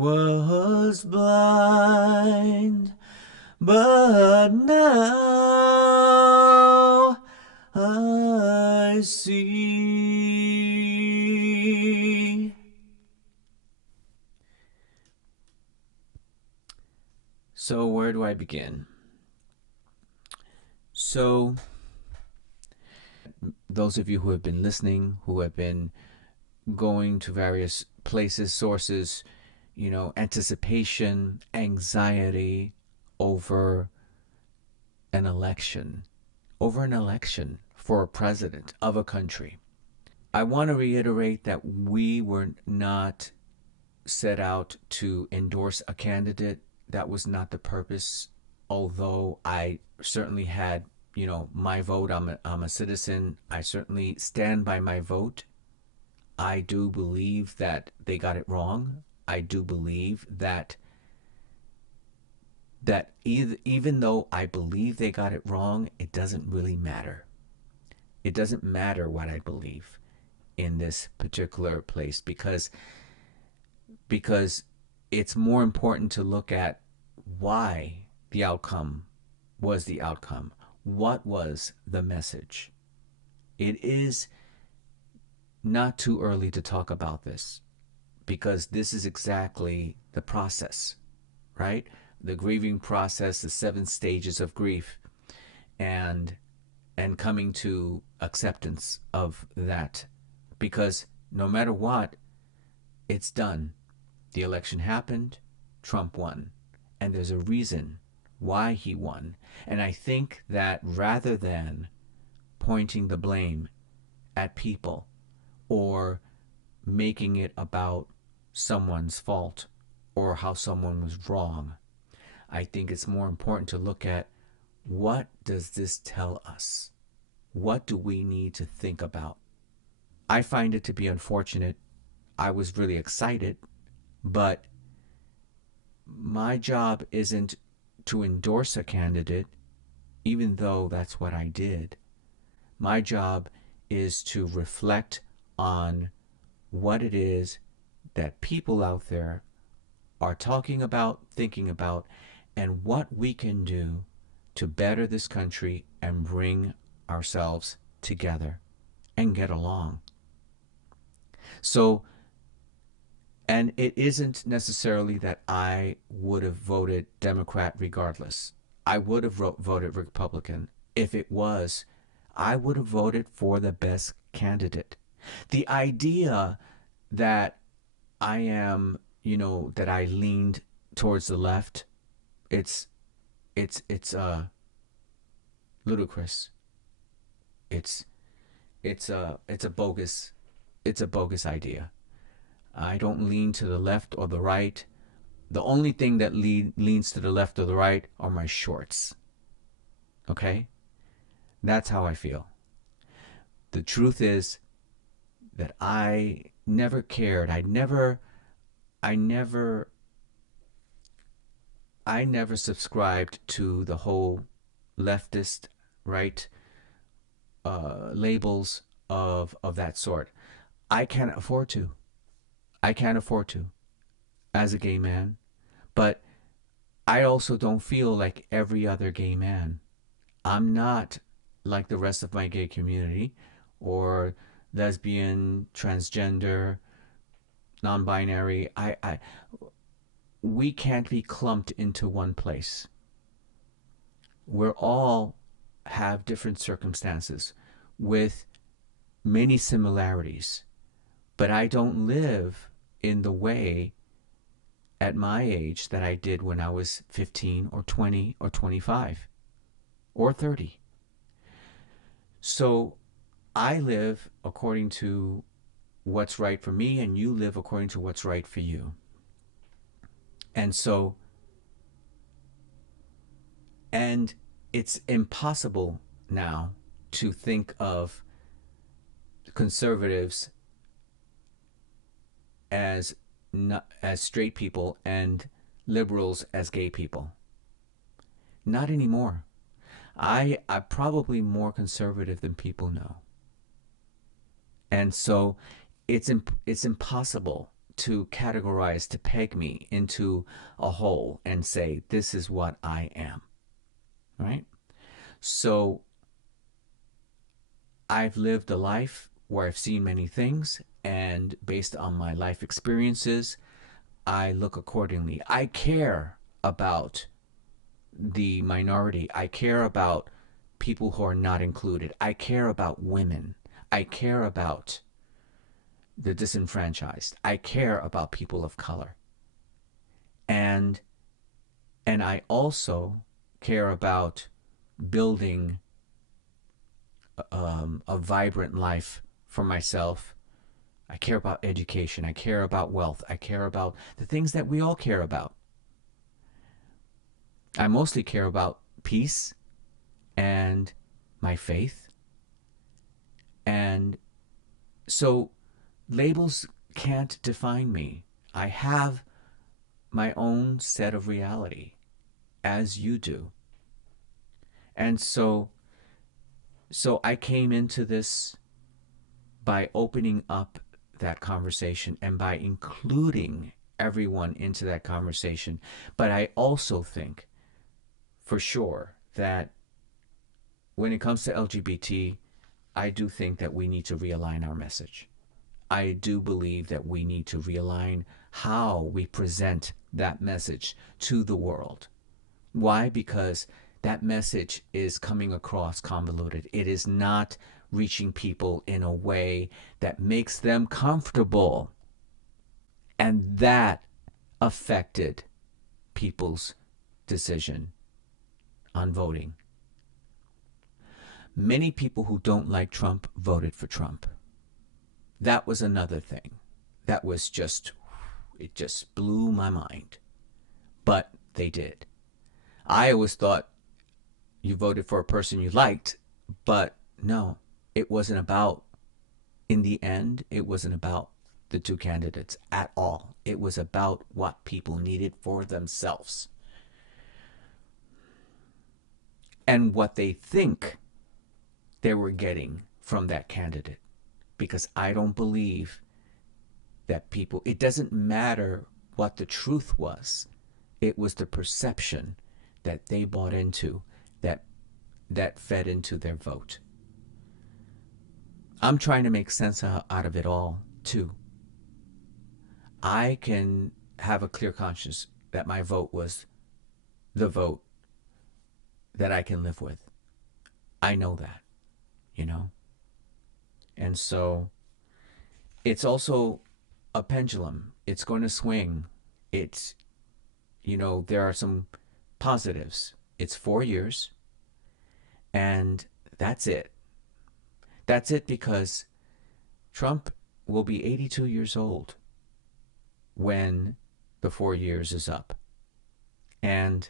was blind, but now I see. So, where do I begin? So, those of you who have been listening, who have been going to various places, sources, anticipation, anxiety over an election, for a president of a country. I want to reiterate that we were not set out to endorse a candidate. That was not the purpose. Although I certainly had, my vote. I'm a citizen. I certainly stand by my vote. I do believe that they got it wrong. I do believe that even though I believe they got it wrong, it doesn't really matter. It doesn't matter what I believe in this particular place because it's more important to look at why the outcome was the outcome. What was the message? It is not too early to talk about this because this is exactly the process, right? The grieving process, the 7 stages of grief, and coming to acceptance of that. Because no matter what, it's done. The election happened, Trump won, and there's a reason why he won. And I think that rather than pointing the blame at people or making it about someone's fault or how someone was wrong, I think it's more important to look at what does this tell us? What do we need to think about? I find it to be unfortunate. I was really excited, but my job isn't to endorse a candidate, even though that's what I did. My job is to reflect on what it is that people out there are talking about, thinking about, and what we can do to better this country and bring ourselves together and get along. So, and it isn't necessarily that I would have voted Democrat regardless. I would have voted Republican. If it was, I would have voted for the best candidate. The idea that I am, that I leaned towards the left, it's it's ludicrous. It's it's a bogus idea. I don't lean to the left or the right. The only thing that leans to the left or the right are my shorts. Okay? That's how I feel. The truth is that I never cared. I never I never subscribed to the whole leftist right labels of that sort. I can't afford to. I can't afford to as a gay man, but I also don't feel like every other gay man. I'm not like the rest of my gay community or lesbian, transgender, non-binary. I we can't be clumped into one place. We're all have different circumstances with many similarities, but I don't live in the way at my age that I did when I was 15 or 20 or 25 or 30. So I live according to what's right for me, and you live according to what's right for you. And so, and it's impossible now to think of conservatives as not as straight people and liberals as gay people. Not anymore. I'm probably more conservative than people know. And so it's impossible to categorize, to peg me into a hole and say, this is what I am, right? So I've lived a life where I've seen many things, and based on my life experiences, I look accordingly. I care about the minority. I care about people who are not included. I care about women. I care about the disenfranchised. I care about people of color. And I also care about building a vibrant life for myself. I care about education. I care about wealth. I care about the things that we all care about. I mostly care about peace and my faith. And so labels can't define me. I have my own set of reality, as you do. And so I came into this by opening up that conversation and by including everyone into that conversation. But I also think for sure that when it comes to LGBT, I do think that we need to realign our message. I do believe that we need to realign how we present that message to the world. Why? Because that message is coming across convoluted. It is not reaching people in a way that makes them comfortable. And that affected people's decision on voting. Many people who don't like Trump voted for Trump. That was another thing. That was just, it just blew my mind. But they did. I always thought you voted for a person you liked, but no, it wasn't about, in the end, it wasn't about the two candidates at all. It was about what people needed for themselves and what they think they were getting from that candidate. Because I don't believe that people, it doesn't matter what the truth was. It was the perception that they bought into that fed into their vote. I'm trying to make sense out of it all too. I can have a clear conscience that my vote was the vote that I can live with. I know that, you know? And so it's also a pendulum. It's going to swing. It's, you know, there are some positives. It's 4 years, and that's it. That's it, because Trump will be 82 years old when the 4 years is up. And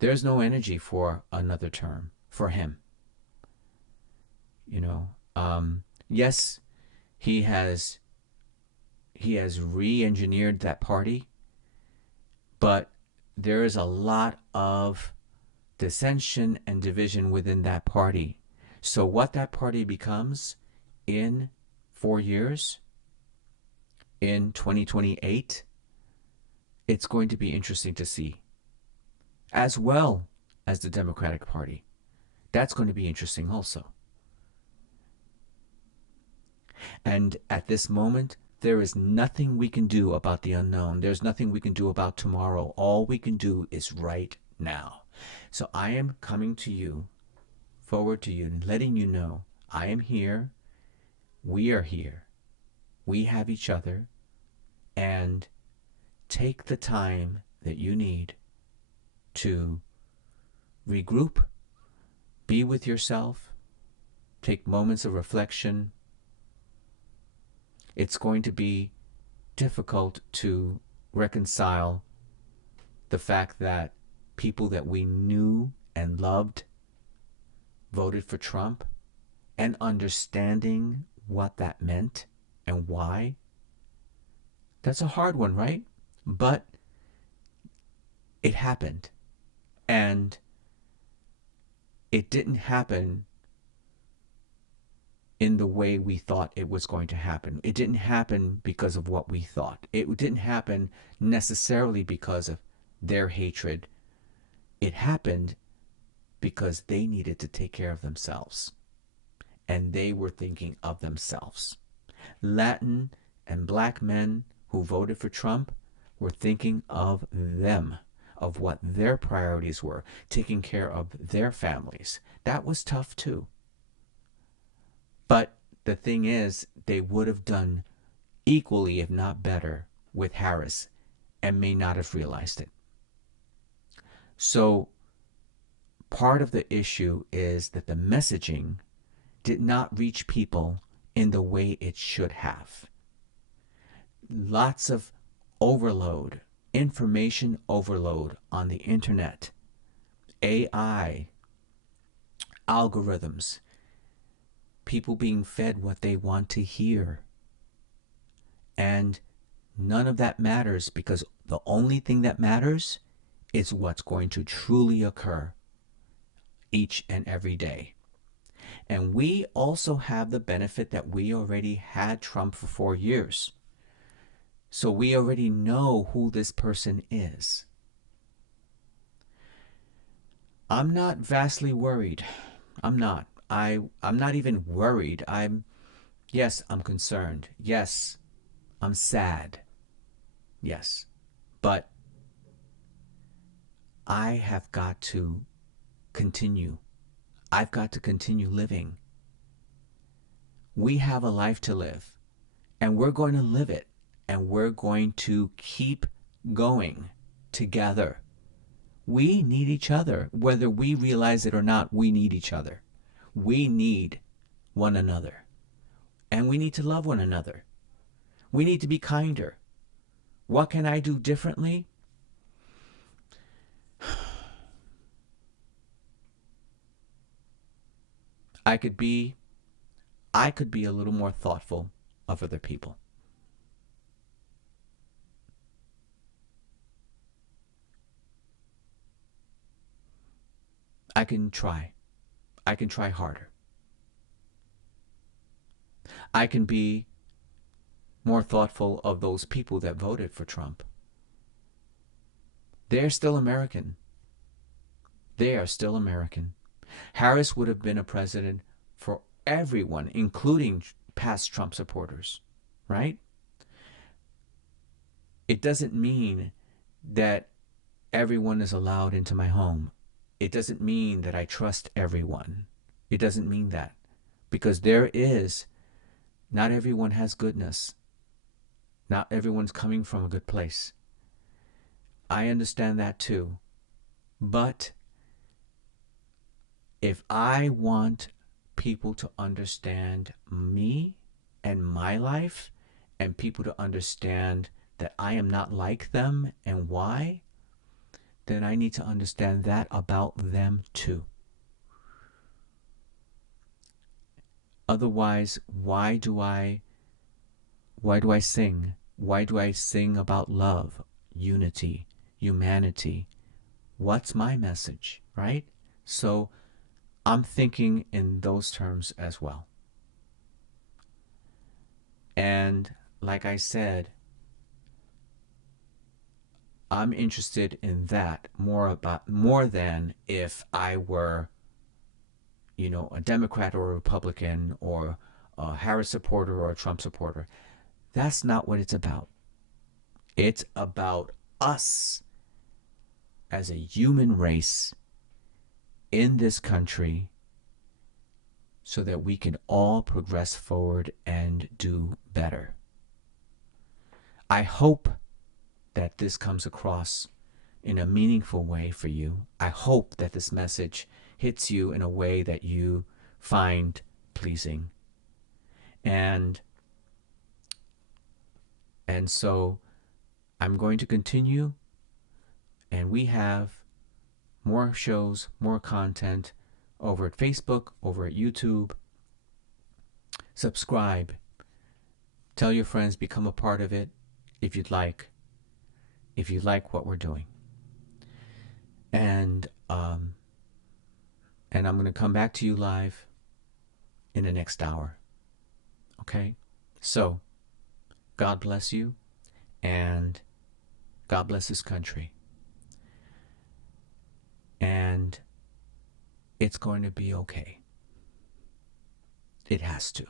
there's no energy for another term for him. You know, yes, he has re-engineered that party, but there is a lot of dissension and division within that party. So what that party becomes in 4 years, in 2028, it's going to be interesting to see, as well as the Democratic Party. That's going to be interesting also. And at this moment, there is nothing we can do about the unknown. There's nothing we can do about tomorrow. All we can do is right now. So I am coming to you, forward to you, and letting you know I am here. We are here. We have each other. And take the time that you need to regroup, be with yourself, take moments of reflection. It's going to be difficult to reconcile the fact that people that we knew and loved voted for Trump, and understanding what that meant and why. That's a hard one, right? But it happened. And it didn't happen in the way we thought it was going to happen. It didn't happen because of what we thought. It didn't happen necessarily because of their hatred. It happened because they needed to take care of themselves. And they were thinking of themselves. Latin and black men who voted for Trump were thinking of them, of what their priorities were, taking care of their families. That was tough too. But the thing is, they would have done equally, if not better, with Harris and may not have realized it. So part of the issue is that the messaging did not reach people in the way it should have. Lots of overload, information overload on the internet, AI, algorithms, people being fed what they want to hear. And none of that matters, because the only thing that matters is what's going to truly occur each and every day. And we also have the benefit that we already had Trump for 4 years. So we already know who this person is. I'm not vastly worried. I'm not. I'm not even worried. Yes, I'm concerned. Yes, I'm sad. Yes. But I have got to continue. I've got to continue living. We have a life to live, and we're going to live it, and we're going to keep going together. We need each other. Whether we realize it or not, we need each other. We need one another. And we need to love one another. We need to be kinder. What can I do differently? I could be a little more thoughtful of other people. I can try. I can try harder. I can be more thoughtful of those people that voted for Trump. They're still American. They are still American. Harris would have been a president for everyone, including past Trump supporters, right? It doesn't mean that everyone is allowed into my home. It doesn't mean that I trust everyone. It doesn't mean that. Because not everyone has goodness. Not everyone's coming from a good place. I understand that too. But if I want people to understand me and my life, and people to understand that I am not like them and why, then I need to understand that about them too. Otherwise, why do I sing? Why do I sing about love, unity, humanity? What's my message, right? So I'm thinking in those terms as well. And like I said, I'm interested in that more than if I were, a Democrat or a Republican or a Harris supporter or a Trump supporter. That's not what it's about. It's about us as a human race in this country, so that we can all progress forward and do better. I hope that this comes across in a meaningful way for you. I hope that this message hits you in a way that you find pleasing. And so I'm going to continue, and we have more shows, more content over at Facebook, over at YouTube. Subscribe. Tell your friends, become a part of it if you'd like. If you like what we're doing. And I'm going to come back to you live in the next hour. Okay? So, God bless you, and God bless this country. And it's going to be okay. It has to.